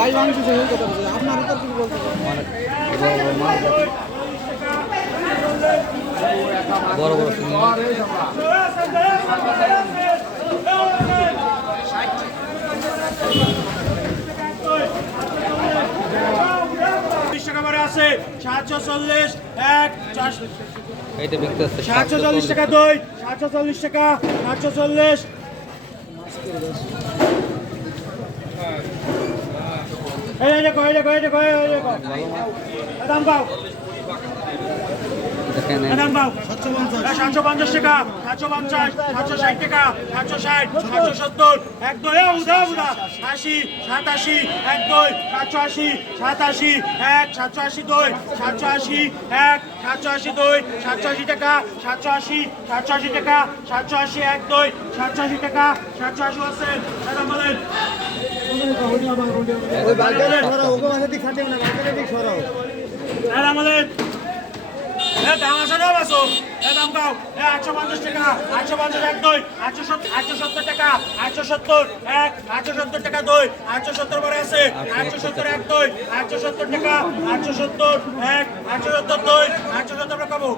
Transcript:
ভাই ভাঙছে সেই কথা বলছে আপনার তো কি বলতে বড় বড় আছে। সাতশো চল্লিশ এক সাতশো চল্লিশ টাকা দই সাতশো চল্লিশ টাকা সাতশো চল্লিশ। এই দেখো এই দেখো এই দেখো এই দেখো দাম পাও। দাম পাও। সাতশো পঞ্চাশ। টাকা সাতশো পঞ্চাশ সাতশো ষাট টাকা সাতশো ষাট সাতশো সত্তর এক দই উদা উদা। আশি সাতাশি এক দই সাতশো আশি সাতাশি এক সাতশো আশি দই সাতশো আশি এক সাতশো আশি দই সাতশো আশি টাকা সাতশো আশি সাতশো আশি টাকা সাতশো আশি এক দই সাতশো আশি টাকা সাতশো আশি আছে। না বাজারে দিক সরাও দাম আছে আছো দাম গাও এ আটশো পঞ্চাশ টাকা, আটশো পঞ্চাশ এক দই সত্তর আটশো সত্তর টাকা, আটশো সত্তর এক, আটশো সত্তর টাকা দই, আটশো সত্তর পরে আছে, আটশো সত্তর এক আটশো সত্তর টাকা, আটশো সত্তর এক, আটশো সত্তর দই, আটশো সত্তর টাকা